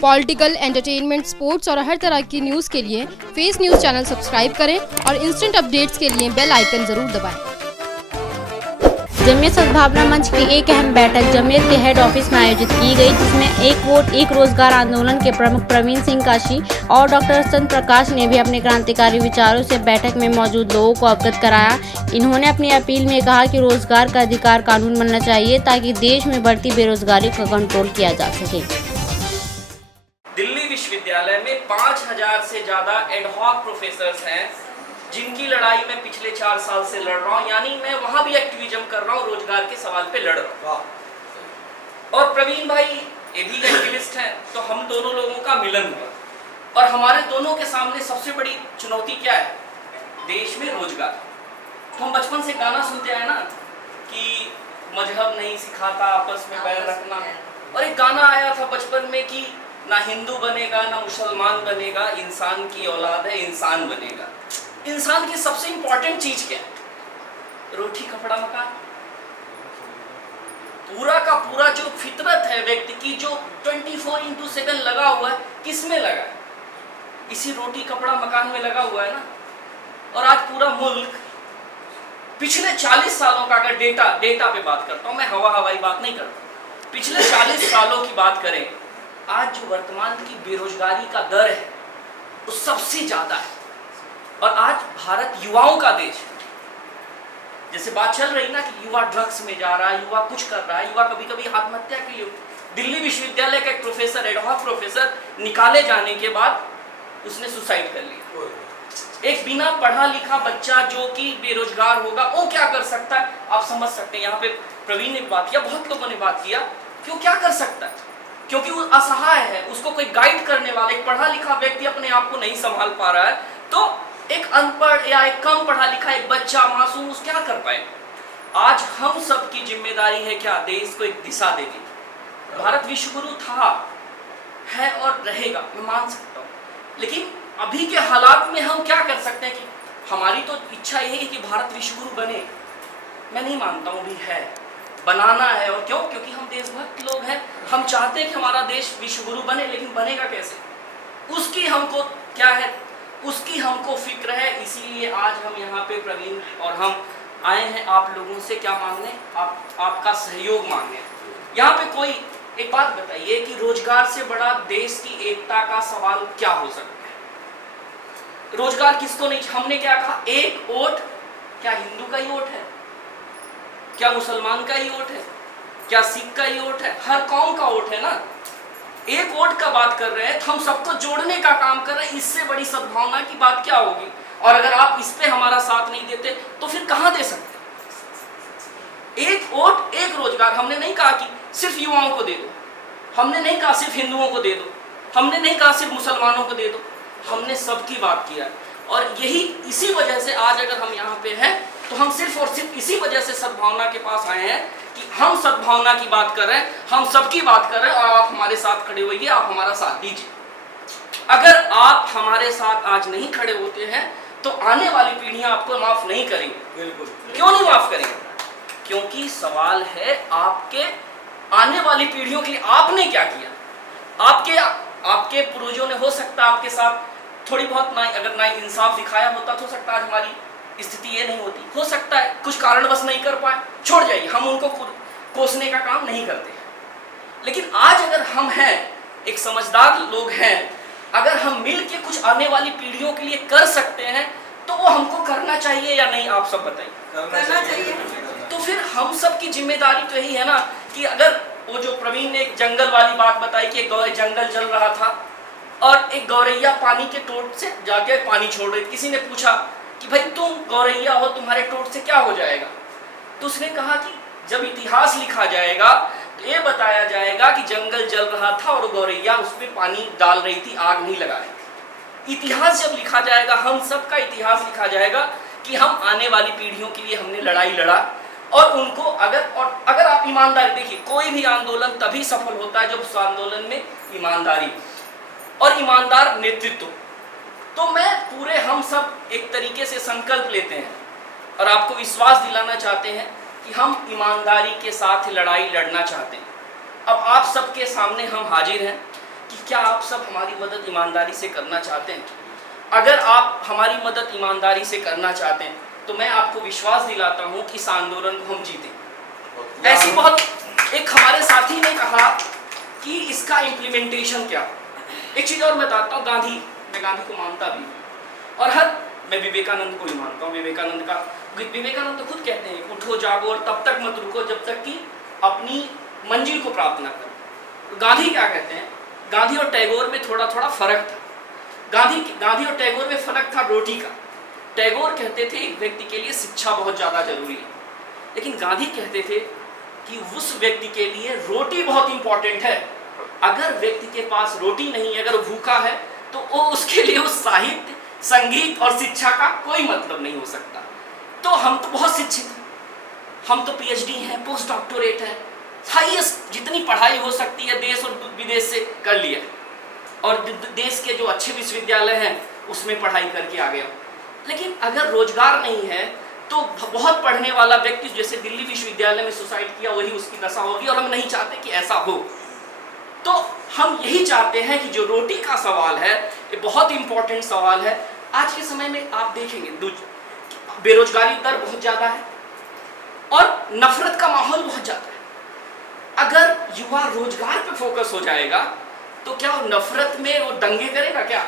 Political, entertainment, sports और हर तरह की न्यूज़ के लिए फेस न्यूज़ चैनल सब्सक्राइब करें और इंस्टेंट अपडेट्स के लिए बेल आइकन जरूर दबाएं। जमीयत सद्भावना मंच की एक अहम बैठक जमीयत के हेड ऑफिस में आयोजित की गई, जिसमें एक वोट एक रोजगार आंदोलन के प्रमुख प्रवीण सिंह काशी और डॉक्टर चंद्र प्रकाश ने भी अपने क्रांतिकारी विचारों से बैठक में मौजूद लोगों को अवगत कराया। इन्होंने अपनी अपील में कहा कि रोजगार का अधिकार कानून बनना चाहिए ताकि देश में बढ़ती बेरोजगारी को कंट्रोल किया जा सके। दिल्ली विश्वविद्यालय में 5000 से ज़्यादा एडहॉक प्रोफेसर्स हैं जिनकी लड़ाई मैं पिछले 4 साल से लड़ रहा हूँ, यानी मैं वहाँ भी एक्टिविज्म कर रहा हूँ, रोजगार के सवाल पे लड़ रहा हूँ। और प्रवीण भाई ये भी एक्टिविस्ट हैं, तो हम दोनों लोगों का मिलन हुआ और हमारे दोनों के सामने सबसे बड़ी चुनौती क्या है? देश में रोजगार। तो हम बचपन से गाना सुनते आए ना कि मजहब नहीं सिखाता आपस में बैर रखना, और एक गाना आया था बचपन में कि ना हिंदू बनेगा ना मुसलमान बनेगा, इंसान की औलाद है इंसान बनेगा। इंसान की सबसे इंपॉर्टेंट चीज क्या है? रोटी कपड़ा मकान। पूरा का पूरा जो फितरत है व्यक्ति की, जो 24/7 लगा हुआ है, किस में लगा है? इसी रोटी कपड़ा मकान में लगा हुआ है ना। और आज पूरा मुल्क पिछले 40 सालों का, अगर डेटा पे बात करता हूं मैं, हवाई बात नहीं करता, पिछले 40 सालों की बात करें, आज जो वर्तमान की बेरोजगारी का दर है वो सबसे ज्यादा है। और आज भारत युवाओं का देश है। जैसे बात चल रही ना कि युवा ड्रग्स में जा रहा है, युवा कुछ कर रहा है, युवा कभी कभी आत्महत्या के लिए। दिल्ली विश्वविद्यालय का एक प्रोफेसर, एडहॉक प्रोफेसर, निकाले जाने के बाद उसने सुसाइड कर लिया। एक बिना पढ़ा लिखा बच्चा जो कि बेरोजगार होगा, वो क्या कर सकता है? आप समझ सकते हैं। यहाँ पे प्रवीण ने बात किया, बहुत लोगों ने बात किया कि वो क्या कर सकता है, क्योंकि वो असहाय है, उसको कोई गाइड करने वाला, एक पढ़ा लिखा व्यक्ति अपने आप को नहीं संभाल पा रहा है, तो एक अनपढ़ या एक कम पढ़ा लिखा एक बच्चा मासूम उस क्या कर पाए? आज हम सब की जिम्मेदारी है क्या? देश को एक दिशा देगी। भारत विश्वगुरु था, है और रहेगा, मैं मान सकता हूँ, लेकिन अभी के हालात में हम क्या कर सकते हैं? कि हमारी तो इच्छा यही है कि भारत विश्वगुरु बने। मैं नहीं मानता हूँ भी है, बनाना है। और क्यों? क्योंकि हम देशभक्त लोग हैं, हम चाहते हैं कि हमारा देश विश्वगुरु बने, लेकिन बनेगा कैसे? उसकी हमको क्या है, उसकी हमको फिक्र है। इसीलिए आज हम यहाँ पे प्रवीण और हम आए हैं आप लोगों से क्या मांगने? आपका सहयोग मांगने। यहाँ पे कोई एक बात बताइए कि रोजगार से बड़ा देश की एकता का सवाल क्या हो सकता है? रोजगार किसको नहीं? हमने क्या कहा? एक वोट, क्या हिंदू का ही वोट है? क्या मुसलमान का ही वोट है? क्या सिख का ही वोट है? हर कौम का वोट है ना। एक वोट का बात कर रहे हैं, तो हम सबको जोड़ने का काम कर रहे हैं। इससे बड़ी सद्भावना की बात क्या होगी? और अगर आप इस पे हमारा साथ नहीं देते तो फिर कहां दे सकते? एक वोट एक रोजगार। हमने नहीं कहा कि सिर्फ युवाओं को दे दो, हमने नहीं कहा सिर्फ हिंदुओं को दे दो, हमने नहीं कहा सिर्फ मुसलमानों को दे दो, हमने सबकी बात किया है। और यही इसी वजह से आज अगर हम यहाँ पे हैं तो हम सिर्फ और सिर्फ इसी वजह से सद्भावना के पास आए हैं कि हम सद्भावना की बात कर रहे हैं, हम सबकी बात कर रहे हैं, और आप हमारे साथ खड़े होइए, आप हमारा साथ दीजिए। अगर आप हमारे साथ आज नहीं खड़े होते हैं तो आने वाली पीढ़ियां आपको माफ नहीं करेंगी। बिल्कुल। क्यों नहीं माफ करेंगे? क्योंकि सवाल है आपके आने वाली पीढ़ियों के लिए आपने क्या किया। आपके पूर्वजों ने हो सकता है आपके साथ थोड़ी बहुत अगर ना इंसाफ दिखाया होता तो हो सकता है आज हमारी स्थिति ये नहीं होती। हो सकता है कुछ कारणवश नहीं कर पाए, छोड़ जाइए, हम उनको कोसने का काम नहीं करते। लेकिन आज अगर हम हैं, एक समझदार लोग हैं, अगर हम मिल के कुछ आने वाली पीढ़ियों के लिए कर सकते हैं तो वो हमको करना चाहिए या नहीं? आप सब बताइए। करना चाहिए। तो फिर हम सब की जिम्मेदारी तो यही है ना कि अगर वो जो प्रवीण ने एक जंगल वाली बात बताई कि एक जंगल जल रहा था और एक गौरैया पानी के टोट से जाके पानी छोड़ रही, किसी ने पूछा कि भाई तुम गौरैया हो, तुम्हारे टोट से क्या हो जाएगा? तो उसने कहा कि जब इतिहास लिखा जाएगा तो ये बताया जाएगा कि जंगल जल रहा था और गौरैया उसमें पानी डाल रही थी, आग नहीं लगा रही थी। इतिहास जब लिखा जाएगा, हम सब का इतिहास लिखा जाएगा कि हम आने वाली पीढ़ियों के लिए हमने लड़ाई लड़ा। और उनको अगर आप ईमानदारी देखिए, कोई भी आंदोलन तभी सफल होता है जब उस आंदोलन में ईमानदारी और ईमानदार नेतृत्व। तो मैं पूरे हम सब एक तरीके से संकल्प लेते हैं और आपको विश्वास दिलाना चाहते हैं कि हम ईमानदारी के साथ लड़ाई लड़ना चाहते हैं। अब आप सबके सामने हम हाजिर हैं कि क्या आप सब हमारी मदद ईमानदारी से करना चाहते हैं? अगर आप हमारी मदद ईमानदारी से करना चाहते हैं तो मैं आपको विश्वास दिलाता हूं कि इस आंदोलन को हम जीतें। ऐसी बहुत एक हमारे साथी ने कहा कि इसका इम्प्लीमेंटेशन क्या। एक चीज़ और बताता हूँ, मैं गांधी को मानता भी हूँ और मैं विवेकानंद को भी मानता हूँ। विवेकानंद तो खुद कहते हैं उठो जागो और तब तक मत रुको जब तक कि अपनी मंजिल को प्राप्त ना करो। गांधी क्या कहते हैं? गांधी और टैगोर में थोड़ा थोड़ा फर्क था। गांधी और टैगोर में फर्क था रोटी का। टैगोर कहते थे एक व्यक्ति के लिए शिक्षा बहुत ज़्यादा जरूरी है, लेकिन गांधी कहते थे कि उस व्यक्ति के लिए रोटी बहुत इंपॉर्टेंट है। अगर व्यक्ति के पास रोटी नहीं है, अगर वो भूखा है, तो वो उसके लिए उस साहित्य, संगीत और शिक्षा का कोई मतलब नहीं हो सकता। तो हम तो बहुत शिक्षित हैं, हम तो पीएचडी हैं, पोस्ट डॉक्टोरेट हैं, हाईएस्ट जितनी पढ़ाई हो सकती है देश और विदेश से कर लिया, और देश के जो अच्छे विश्वविद्यालय हैं उसमें पढ़ाई करके आ गया। लेकिन अगर रोजगार नहीं है तो बहुत पढ़ने वाला व्यक्ति जैसे दिल्ली विश्वविद्यालय में सुसाइड किया, वही उसकी दशा होगी, और हम नहीं चाहते कि ऐसा हो। तो हम यही चाहते हैं कि जो रोटी का सवाल है ये बहुत इंपॉर्टेंट सवाल है। आज के समय में आप देखेंगे बेरोजगारी दर बहुत ज़्यादा है और नफरत का माहौल बहुत ज़्यादा है। अगर युवा रोजगार पे फोकस हो जाएगा तो क्या वो नफरत में वो दंगे करेगा क्या?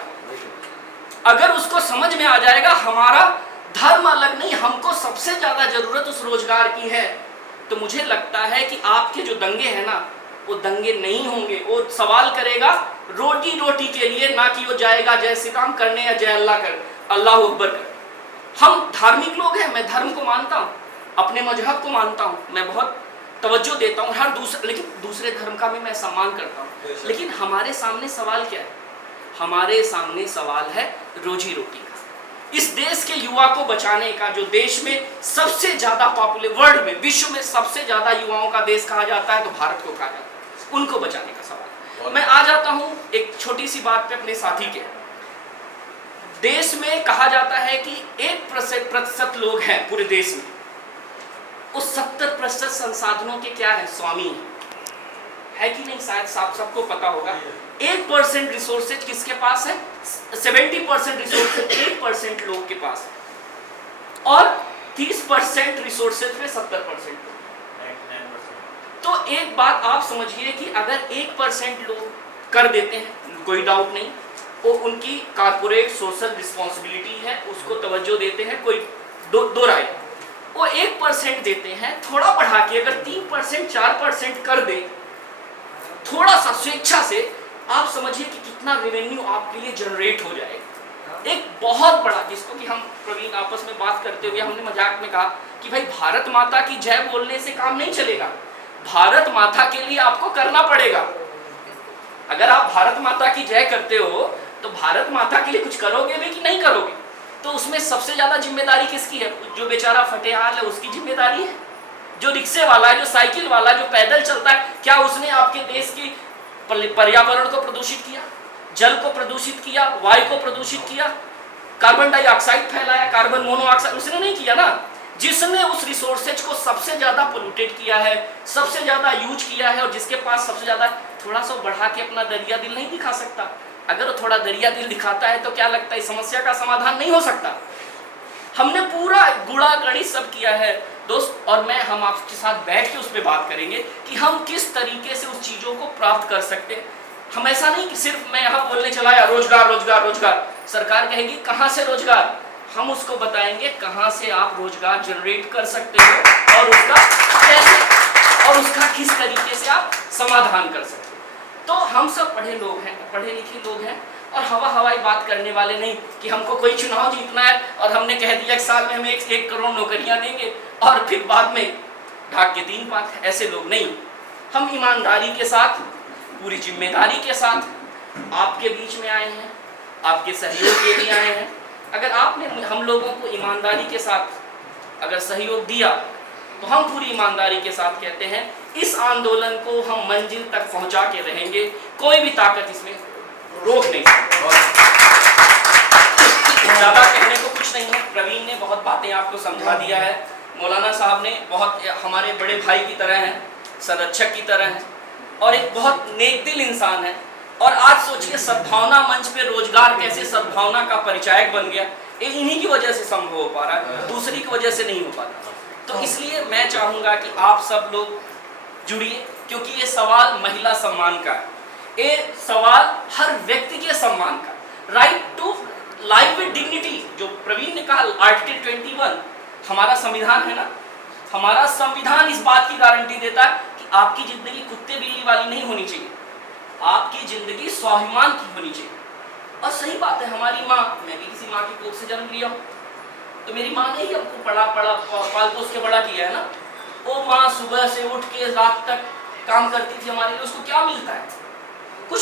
अगर उसको समझ में आ जाएगा हमारा धर्म अलग नहीं, हमको सबसे ज्यादा जरूरत उस रोजगार की है, तो मुझे लगता है कि आपके जो दंगे हैं ना वो दंगे नहीं होंगे। वो सवाल करेगा रोटी रोटी के लिए, ना कि वो जाएगा जय श्री राम करने या जय अल्लाह कर, अल्लाह अकबर कर। हम धार्मिक लोग हैं, मैं धर्म को मानता हूँ, अपने मजहब को मानता हूँ, मैं बहुत तवज्जो देता हूँ लेकिन दूसरे धर्म का भी मैं सम्मान करता हूँ। लेकिन हमारे सामने सवाल क्या है? हमारे सामने सवाल है रोजी रोटी का। इस देश के युवा को बचाने का, जो देश में सबसे ज्यादा पॉपुलर, वर्ल्ड में, विश्व में सबसे ज्यादा युवाओं का देश कहा जाता है तो भारत को कहा जाता है, उनको बचाने का सवाल। मैं आ जाता हूँ एक छोटी सी बात पे अपने साथी के। देश में कहा जाता है कि 1% लोग हैं पूरे देश में, उस 70% संसाधनों के क्या है? स्वामी है कि नहीं? शायद सबको पता होगा। 1% रिसोर्सेज किसके पास है? 70% रिसोर्सेज 1% लोग के पास है, और 30% रिसोर्सेज पे 70% तो एक बात आप समझिए कि अगर 1% लोग कर देते हैं, कोई डाउट नहीं, वो उनकी कारपोरेट सोशल रिस्पॉन्सिबिलिटी है, उसको तवज्जो देते हैं, कोई दो राय। वो 1% देते हैं, थोड़ा बढ़ा के अगर 3% 4% कर दे, थोड़ा सा स्वेच्छा से, आप समझिए कि कितना रेवेन्यू आपके लिए जनरेट हो जाएगा। एक बहुत बड़ा, जिसको कि हम प्रवीण आपस में बात करते हुए हमने मजाक में कहा कि भाई भारत माता की जय बोलने से काम नहीं चलेगा, भारत माता के लिए आपको करना पड़ेगा। अगर आप भारत माता की जय करते हो तो भारत माता के लिए कुछ करोगे भी कि नहीं करोगे? तो उसमें सबसे ज्यादा जिम्मेदारी किसकी है? जो बेचारा फटेहाल है उसकी जिम्मेदारी है, जो रिक्शे वाला है, जो साइकिल वाला, जो पैदल चलता है। क्या उसने आपके देश की पर्यावरण को प्रदूषित किया, जल को प्रदूषित किया, वायु को प्रदूषित किया, कार्बन डाइऑक्साइड फैलाया, कार्बन मोनोऑक्साइड? उसने नहीं किया ना। जिसने उस रिसोर्सेज को सबसे ज्यादा पोल्यूटेड किया है, सबसे ज्यादा यूज किया है, और जिसके पास सबसे ज्यादा, थोड़ा सा बढ़ा के अपना दरिया दिल नहीं दिखा सकता? अगर वो थोड़ा दरिया दिल दिखाता है तो क्या लगता है इस समस्या का समाधान नहीं हो सकता? हमने पूरा गुणा गणित सब किया है दोस्त, और हम आपके साथ बैठ के उस पर बात करेंगे कि हम किस तरीके से उस चीज़ों को प्राप्त कर सकते हैं। हम ऐसा नहीं कि सिर्फ मैं यहाँ बोलने चला या रोजगार रोजगार रोजगार, सरकार कहेगी कहाँ से रोजगार, हम उसको बताएंगे कहाँ से आप रोजगार जनरेट कर सकते हो और उसका कैसे, और उसका किस तरीके से आप समाधान कर सकते हो। तो हम सब पढ़े लोग हैं, पढ़े लिखे लोग हैं, और हवाई बात करने वाले नहीं कि हमको कोई चुनाव जीतना है और हमने कह दिया एक साल में हमें 1 करोड़ नौकरियां देंगे और फिर बाद में ढाक के 3 पाँच, ऐसे लोग नहीं। हम ईमानदारी के साथ, पूरी जिम्मेदारी के साथ आपके बीच में आए हैं, आपके सहयोग के लिए आए हैं। अगर आपने हम लोगों को ईमानदारी के साथ अगर सहयोग दिया तो हम पूरी ईमानदारी के साथ कहते हैं इस आंदोलन को हम मंजिल तक पहुंचा के रहेंगे, कोई भी ताकत इसमें रोक नहीं सकती। ज़्यादा कहने को कुछ नहीं है, प्रवीण ने बहुत बातें आपको समझा दिया है, मौलाना साहब ने बहुत, हमारे बड़े भाई की तरह हैं, संरक्षक की तरह हैं, और एक बहुत नेक दिल इंसान है। और आज सोचिए सद्भावना मंच पे रोजगार कैसे सद्भावना का परिचायक बन गया, ये इन्हीं की वजह से संभव हो पा रहा है, दूसरी की वजह से नहीं हो पाता। तो इसलिए मैं चाहूंगा कि आप सब लोग जुड़िए, क्योंकि ये सवाल महिला सम्मान का है, ये सवाल हर व्यक्ति के सम्मान का, right to life with dignity. जो प्रवीण ने कहा आर्टिकल 21 हमारा संविधान है ना, हमारा संविधान इस बात की गारंटी देता है कि आपकी जिंदगी कुत्ते बिल्ली वाली नहीं होनी चाहिए, आपकी जिंदगी स्वाभिमान की होनी चाहिए। और सही बात है, हमारी माँ, मैं भी किसी माँ की कोख से जन्म लिया हूँ, तो मेरी माँ ने ही हमको पढ़ा पाल पोस के बड़ा किया है ना। वो माँ सुबह से उठ के रात तक काम करती थी हमारे लिए, उसको क्या मिलता है? कुछ।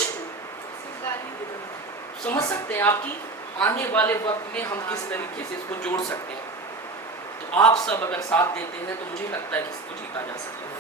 समझ सकते हैं आपकी आने वाले वक्त में हम किस तरीके से इसको जोड़ सकते हैं। तो आप सब अगर साथ देते हैं तो मुझे लगता है कि इसको जीता जा सकता है।